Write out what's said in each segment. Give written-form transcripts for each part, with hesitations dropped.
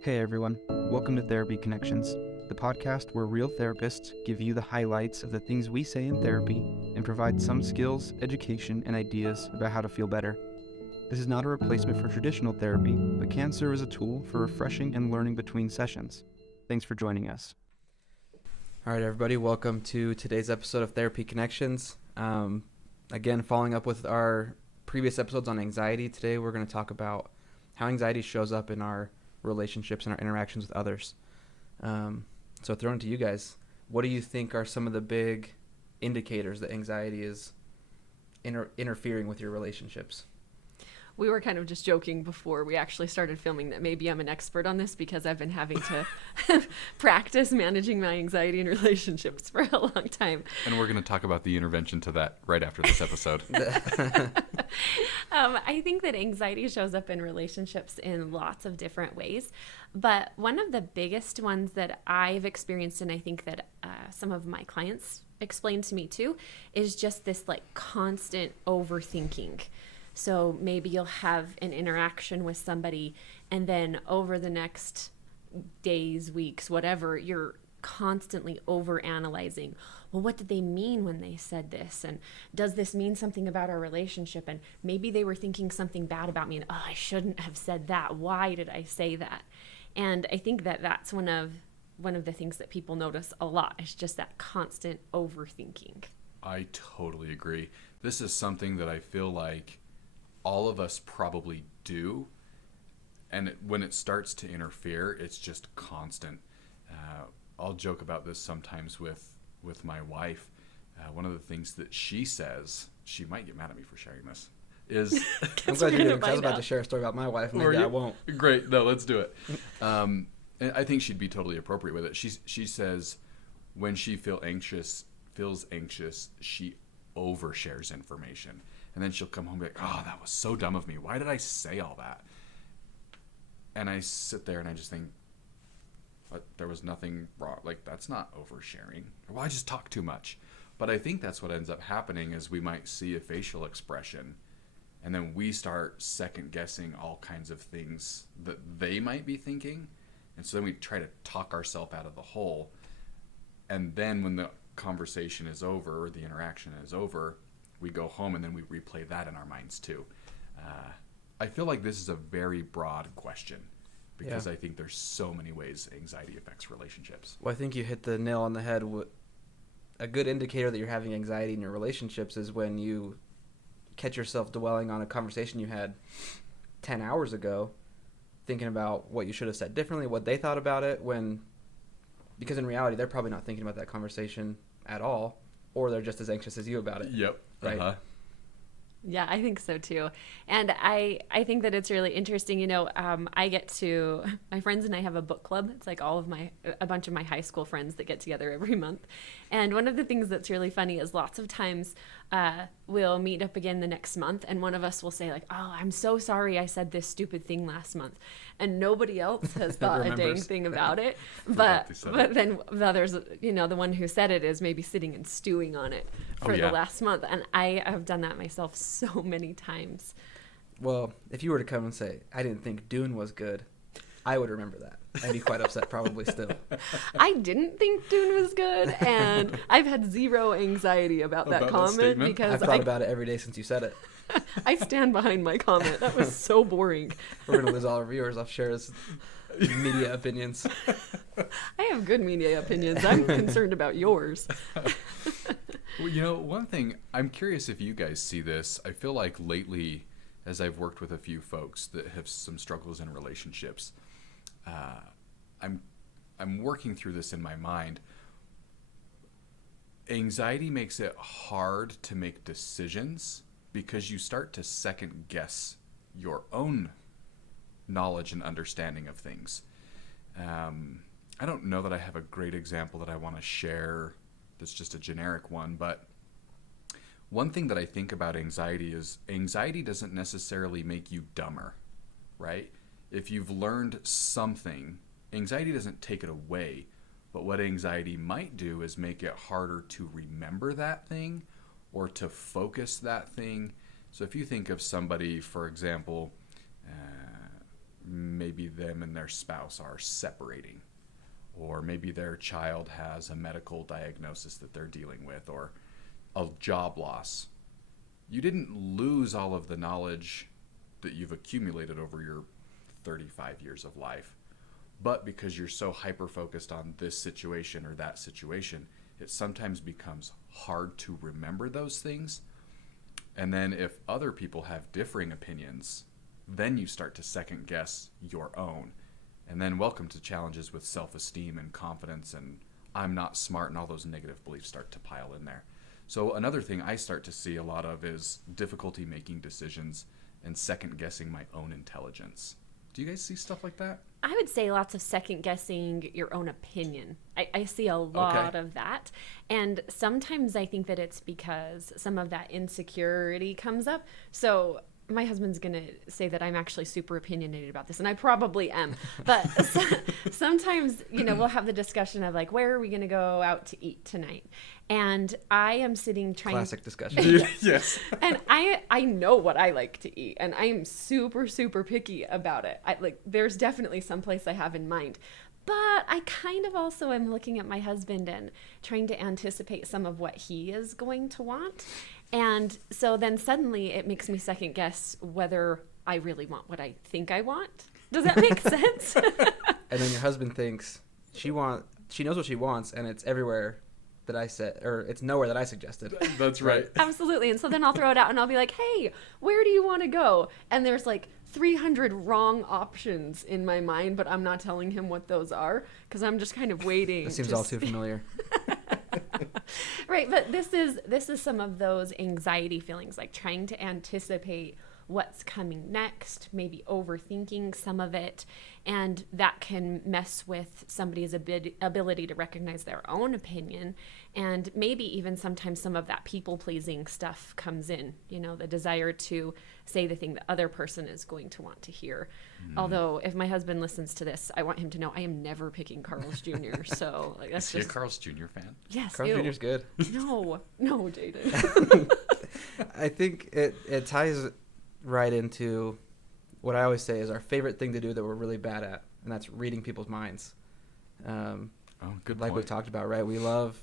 Hey everyone, welcome to Therapy Connections, the podcast where real therapists give you the highlights of the things we say in therapy and provide some skills, education, and ideas about how to feel better. This is not a replacement for traditional therapy, but can serve as a tool for refreshing and learning between sessions. Thanks for joining us. All right, everybody, welcome to today's episode of Therapy Connections. Again, following up with our previous episodes on anxiety, today we're going to talk about how anxiety shows up in our relationships and our interactions with others. So throwing it to you guys, what do you think are some of the big indicators that anxiety is interfering with your relationships? We were kind of just joking before we actually started filming that maybe I'm an expert on this because I've been having to practice managing my anxiety in relationships for a long time. And we're going to talk about the intervention to that right after this episode. I think that anxiety shows up in relationships in lots of different ways. But one of the biggest ones that I've experienced, and I think that some of my clients explain to me too, is just this like constant overthinking. So maybe you'll have an interaction with somebody and then over the next days, weeks, whatever, you're constantly overanalyzing. Well, what did they mean when they said this? And does this mean something about our relationship? And maybe they were thinking something bad about me and, oh, I shouldn't have said that. Why did I say that? And I think that that's one of the things that people notice a lot is just that constant overthinking. I totally agree. This is something that I feel like all of us probably do, and when it starts to interfere, it's just constant. I'll joke about this sometimes with my wife. One of the things that she says, she might get mad at me for sharing this, is... I'm glad you did, because I was about to share a story about my wife, maybe I won't. Great, no, let's do it. And I think she'd be totally appropriate with it. She says when she feels anxious, she overshares information. And then she'll come home and be like, oh, that was so dumb of me. Why did I say all that? And I sit there and I just think, but there was nothing wrong. Like, that's not oversharing. Well, I just talk too much. But I think that's what ends up happening is we might see a facial expression and then we start second guessing all kinds of things that they might be thinking. And so then we try to talk ourselves out of the hole. And then when the conversation is over or the interaction is over, we go home and then we replay that in our minds too. I feel like this is a very broad question because I think there's so many ways anxiety affects relationships. Well, I think you hit the nail on the head. A good indicator that you're having anxiety in your relationships is when you catch yourself dwelling on a conversation you had 10 hours ago, thinking about what you should have said differently, what they thought about it, because in reality, they're probably not thinking about that conversation at all, or they're just as anxious as you about it. Yep. Right. Uh-huh. Yeah, I think so too. And I think that it's really interesting. My friends and I have a book club. It's like a bunch of my high school friends that get together every month. And one of the things that's really funny is lots of times we'll meet up again the next month and one of us will say like, oh, I'm so sorry I said this stupid thing last month. And nobody else has thought a dang thing about it. But then the others, the one who said it is maybe sitting and stewing on it for the last month. And I have done that myself so many times. Well, if you were to come and say, I didn't think Dune was good, I would remember that. I'd be quite upset probably still. I didn't think Dune was good, and I've had zero anxiety about that comment because I've thought about it every day since you said it. I stand behind my comment. That was so boring. We're going to lose all our viewers off Cher's media opinions. I have good media opinions. I'm concerned about yours. Well, one thing, I'm curious if you guys see this. I feel like lately, as I've worked with a few folks that have some struggles in relationships, I'm working through this in my mind. Anxiety makes it hard to make decisions because you start to second guess your own knowledge and understanding of things. I don't know that I have a great example that I want to share that's just a generic one, but one thing that I think about anxiety is anxiety doesn't necessarily make you dumber, right? If you've learned something, anxiety doesn't take it away, but what anxiety might do is make it harder to remember that thing or to focus that thing. So if you think of somebody, for example, maybe them and their spouse are separating, or maybe their child has a medical diagnosis that they're dealing with, or a job loss. You didn't lose all of the knowledge that you've accumulated over your 35 years of life, but because you're so hyper-focused on this situation or that situation, it sometimes becomes hard to remember those things. And then if other people have differing opinions, then you start to second guess your own. And then welcome to challenges with self-esteem and confidence and I'm not smart, and all those negative beliefs start to pile in there. So another thing I start to see a lot of is difficulty making decisions and second guessing my own intelligence. Do you guys see stuff like that? I would say lots of second guessing your own opinion. I see a lot of that. And sometimes I think that it's because some of that insecurity comes up. So my husband's going to say that I'm actually super opinionated about this, and I probably am. But sometimes, we'll have the discussion of like, where are we going to go out to eat tonight? And I am sitting trying... Classic discussion. Yes. And I know what I like to eat, and I am super, super picky about it. There's definitely some place I have in mind. But I kind of also am looking at my husband and trying to anticipate some of what he is going to want. And so then suddenly it makes me second guess whether I really want what I think I want. Does that make sense? And then your husband thinks she knows what she wants, and it's everywhere that I said, or it's nowhere that I suggested. That's right. Absolutely. And so then I'll throw it out and I'll be like, hey, where do you want to go? And there's like 300 wrong options in my mind, but I'm not telling him what those are because I'm just kind of waiting. That seems all too familiar. Right, but this is some of those anxiety feelings, like trying to anticipate what's coming next, maybe overthinking some of it, and that can mess with somebody's ability to recognize their own opinion, and maybe even sometimes some of that people-pleasing stuff comes in, the desire to say the thing the other person is going to want to hear. Although, if my husband listens to this, I want him to know I am never picking Carl's Jr., so that's Is he a Carl's Jr. fan? Yes. Carl Jr.'s good. No, Jaden. I think it ties right into what I always say is our favorite thing to do that we're really bad at, and that's reading people's minds. Good like point. we talked about, right? We love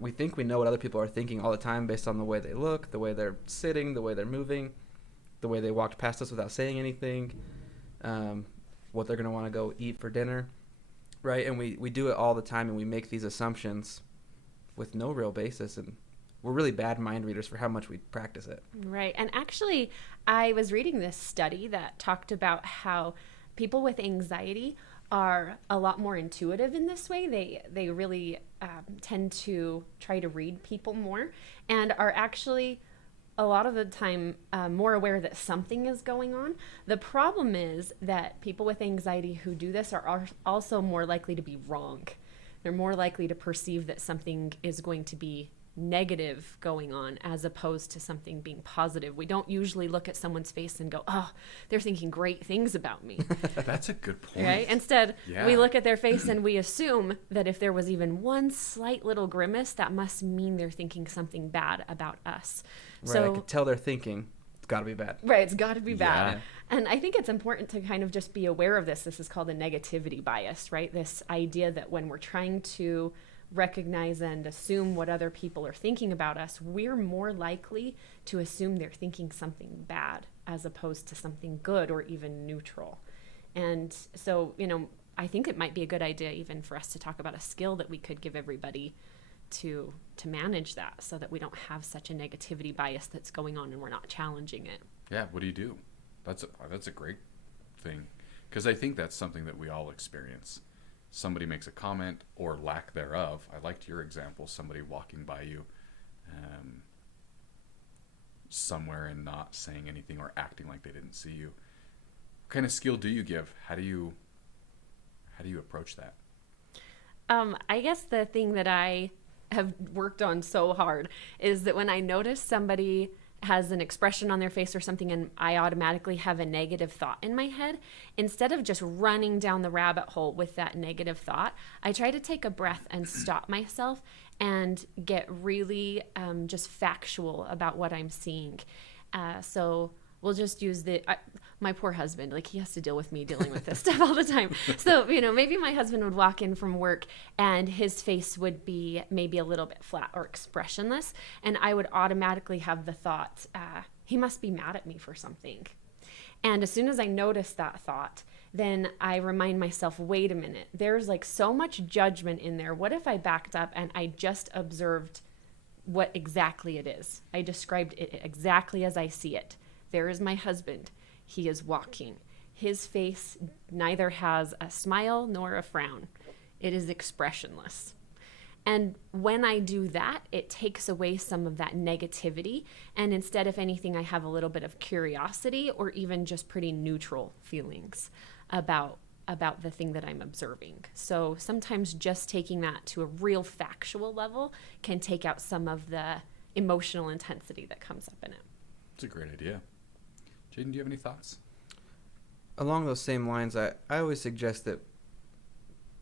we think we know what other people are thinking all the time based on the way they look, the way they're sitting, the way they're moving, the way they walked past us without saying anything, what they're going to want to go eat for dinner, right? And we do it all the time, and we make these assumptions with no real basis, and we're really bad mind readers for how much we practice it. Right. And actually, I was reading this study that talked about how people with anxiety are a lot more intuitive in this way. They really tend to try to read people more and are actually a lot of the time more aware that something is going on. The problem is that people with anxiety who do this are also more likely to be wrong. They're more likely to perceive that something is going to be negative going on as opposed to something being positive. We don't usually look at someone's face and go, oh, they're thinking great things about me. That's a good point. Right? Instead, Yeah. we look at their face and we assume that if there was even one slight little grimace, that must mean they're thinking something bad about us. Right, So, I could tell they're thinking it's got to be bad. right, it's got to be bad. Yeah. And I think it's important to kind of just be aware of this. This is called a negativity bias, right? This idea that when we're trying to recognize and assume what other people are thinking about us, we're more likely to assume they're thinking something bad as opposed to something good or even neutral. And so, I think it might be a good idea even for us to talk about a skill that we could give everybody to manage that so that we don't have such a negativity bias that's going on and we're not challenging it. Yeah, what do you do? That's a great thing, because I think that's something that we all experience. Somebody makes a comment or lack thereof. I liked your example, somebody walking by you somewhere and not saying anything or acting like they didn't see you. What kind of skill do you give? How do you approach that? I guess the thing that I have worked on so hard is that when I notice somebody has an expression on their face or something and I automatically have a negative thought in my head, instead of just running down the rabbit hole with that negative thought, I try to take a breath and stop myself and get really just factual about what I'm seeing. So we'll just use my poor husband, like he has to deal with me dealing with this stuff all the time. So, maybe my husband would walk in from work and his face would be maybe a little bit flat or expressionless. And I would automatically have the thought, he must be mad at me for something. And as soon as I notice that thought, then I remind myself, wait a minute, there's like so much judgment in there. What if I backed up and I just observed what exactly it is? I described it exactly as I see it. There is my husband. He is walking. His face neither has a smile nor a frown. It is expressionless. And when I do that, it takes away some of that negativity. And instead, if anything, I have a little bit of curiosity or even just pretty neutral feelings about the thing that I'm observing. So sometimes just taking that to a real factual level can take out some of the emotional intensity that comes up in it. It's a great idea. Jaden, do you have any thoughts? Along those same lines, I always suggest that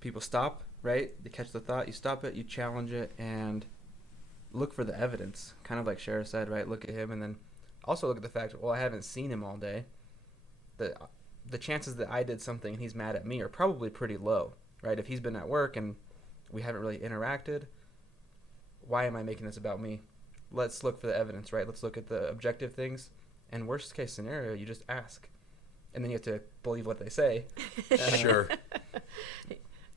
people stop, right? They catch the thought, you stop it, you challenge it, and look for the evidence. Kind of like Shara said, right? Look at him, and then also look at the fact, well, I haven't seen him all day. The chances that I did something and he's mad at me are probably pretty low, right? If he's been at work and we haven't really interacted, why am I making this about me? Let's look for the evidence, right? Let's look at the objective things. And worst case scenario, you just ask. And then you have to believe what they say. Sure.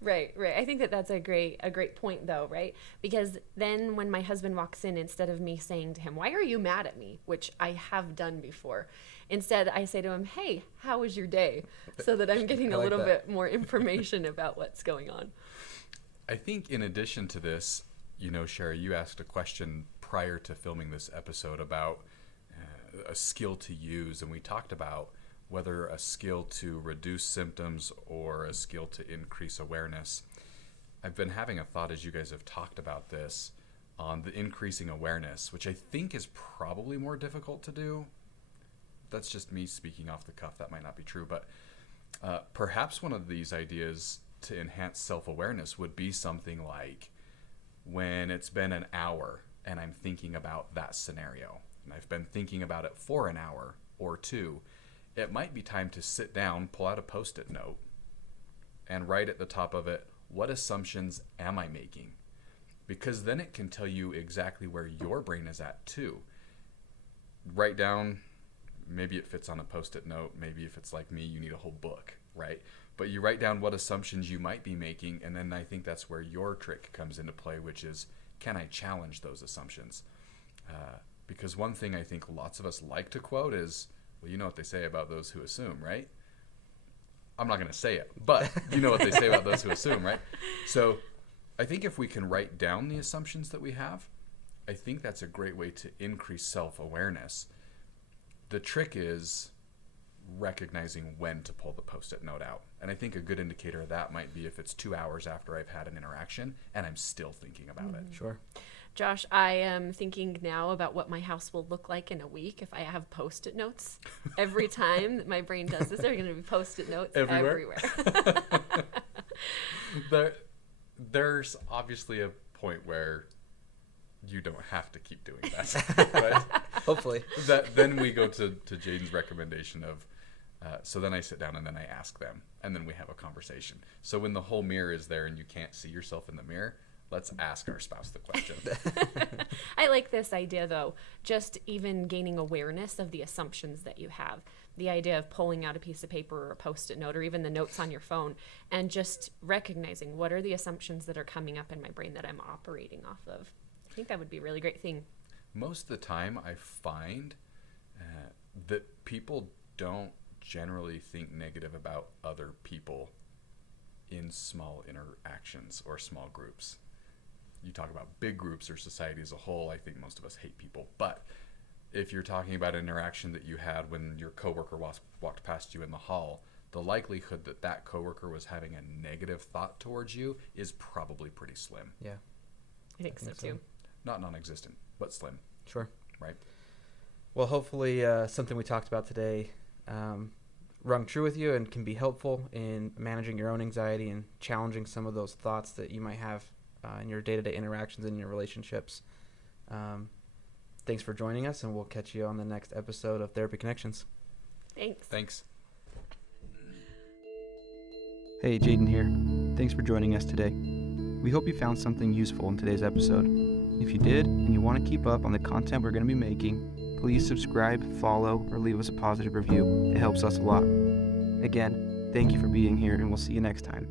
Right. I think that's a great point, though, right? Because then when my husband walks in, instead of me saying to him, why are you mad at me? Which I have done before. Instead, I say to him, hey, how was your day? So that I'm getting a little bit more information about what's going on. I think in addition to this, Shara, you asked a question prior to filming this episode about a skill to use, and we talked about whether a skill to reduce symptoms or a skill to increase awareness. I've been having a thought as you guys have talked about this on the increasing awareness, which I think is probably more difficult to do. That's just me speaking off the cuff. That might not be true, but perhaps one of these ideas to enhance self-awareness would be something like when it's been an hour and I'm thinking about that scenario, and I've been thinking about it for an hour or two, it might be time to sit down, pull out a Post-it note, and write at the top of it, what assumptions am I making? Because then it can tell you exactly where your brain is at too. Write down, maybe it fits on a Post-it note, maybe if it's like me, you need a whole book, right? But you write down what assumptions you might be making, and then I think that's where your trick comes into play, which is, can I challenge those assumptions? Because one thing I think lots of us like to quote is, well, you know what they say about those who assume, right? I'm not going to say it, but you know what they say about those who assume, right? So I think if we can write down the assumptions that we have, I think that's a great way to increase self-awareness. The trick is recognizing when to pull the Post-it note out. And I think a good indicator of that might be if it's 2 hours after I've had an interaction and I'm still thinking about it. Sure. Josh, I am thinking now about what my house will look like in a week if I have Post-it notes. Every time that my brain does this, there are going to be Post-it notes everywhere. There's obviously a point where you don't have to keep doing that, right? Hopefully. Then we go to Jaden's recommendation of, so then I sit down and then I ask them, and then we have a conversation. So when the whole mirror is there and you can't see yourself in the mirror, let's ask our spouse the question. I like this idea, though. Just even gaining awareness of the assumptions that you have. The idea of pulling out a piece of paper or a Post-it note or even the notes on your phone and just recognizing what are the assumptions that are coming up in my brain that I'm operating off of. I think that would be a really great thing. Most of the time I find that people don't generally think negative about other people in small interactions or small groups. You talk about big groups or society as a whole, I think most of us hate people. But if you're talking about an interaction that you had when your coworker walked past you in the hall, the likelihood that that coworker was having a negative thought towards you is probably pretty slim. Yeah. I think so too. Not non-existent, but slim. Sure. Right? Well, hopefully something we talked about today rung true with you and can be helpful in managing your own anxiety and challenging some of those thoughts that you might have in your day-to-day interactions and your relationships. Thanks for joining us, and we'll catch you on the next episode of Therapy Connections. Thanks. Thanks. Hey, Jaden here. Thanks for joining us today. We hope you found something useful in today's episode. If you did, and you want to keep up on the content we're going to be making, please subscribe, follow, or leave us a positive review. It helps us a lot. Again, thank you for being here, and we'll see you next time.